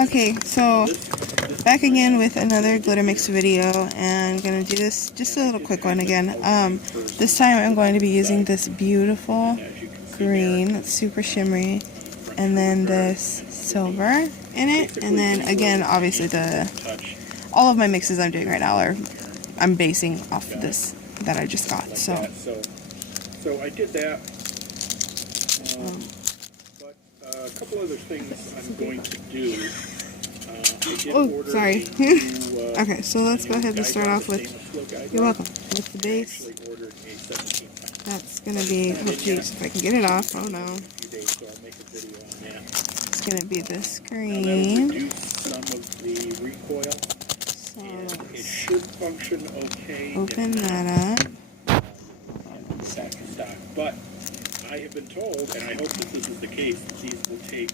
Okay, so back again with another glitter mix video, and gonna do this just a little quick one again. This time I'm going to be using this beautiful green, it's super shimmery, and then this silver in it, and then again, obviously all of my mixes I'm doing right now I'm basing off of this that I just got. So I did that. A couple other things I'm going to do. Sorry. Okay, so let's go ahead and start off with, you're welcome, with the base. That's going to be, oh jeez, if I can get it off, oh no. It's going to be this green. So let's open that up. But I have been told, and I hope that this is the case, that these will take.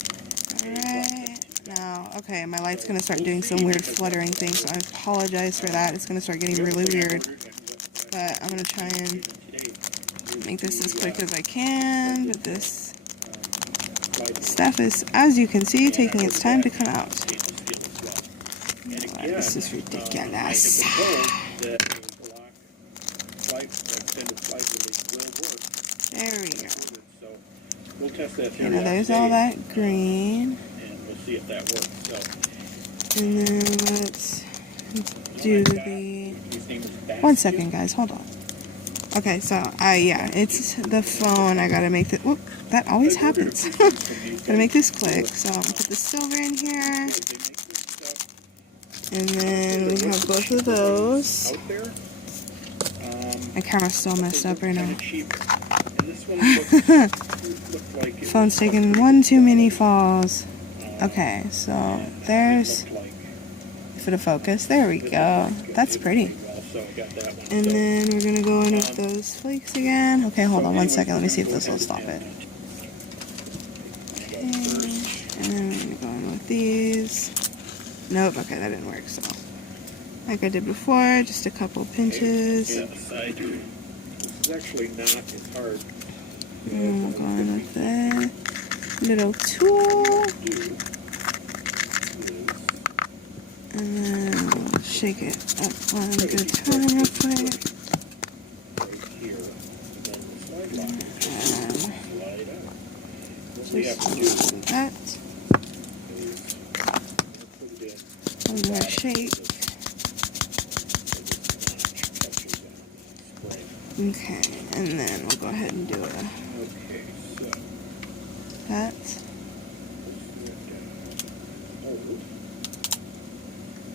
Alright, now, okay, my light's going to start doing some weird fluttering things, so I apologize for that. It's going to start getting really weird. But I'm going to try and make this as quick as I can, but this stuff is, as you can see, taking its time to come out. Oh, this is ridiculous. There we go. We'll test that okay, now there's all that green. And we'll see if that works. And then let's do the... One second, guys. Hold on. Okay, so, yeah, it's the phone. I gotta make the... Whoop, that always happens. Gotta make this quick. So, I'm gonna put the silver in here. And then we have both of those. My camera's so messed up right now. Phone's taking one too many falls. Okay, so there's, for the focus, there we go. That's pretty. And then we're gonna go in with those flakes again. Okay, hold on one second. Let me see if this will stop it. Okay, and then we're gonna go in with these. Nope. Okay, that didn't work. So, like I did before, just a couple pinches. Yes, I do. This is actually not as hard. And we'll go in with the little tool. And then we'll shake it up one good time real quick. Just like that. One more shake. Okay, and then we'll go ahead and do that.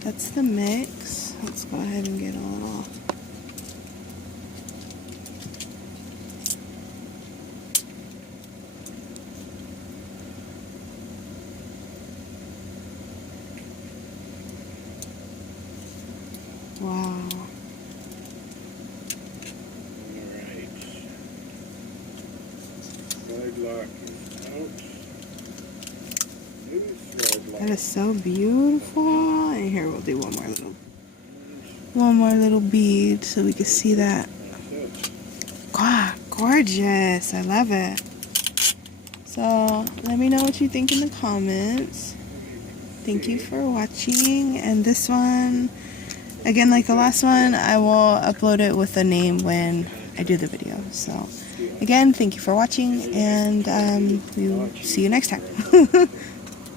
That's the mix. Let's go ahead and get a little. Wow. That is so beautiful. And here we'll do one more little bead so we can see that. God, gorgeous. I love it. So let me know what you think in the comments. Thank you for watching. And this one, again, like the last one, I will upload it with a name when I do the video. So again, thank you for watching, and we will see you next time.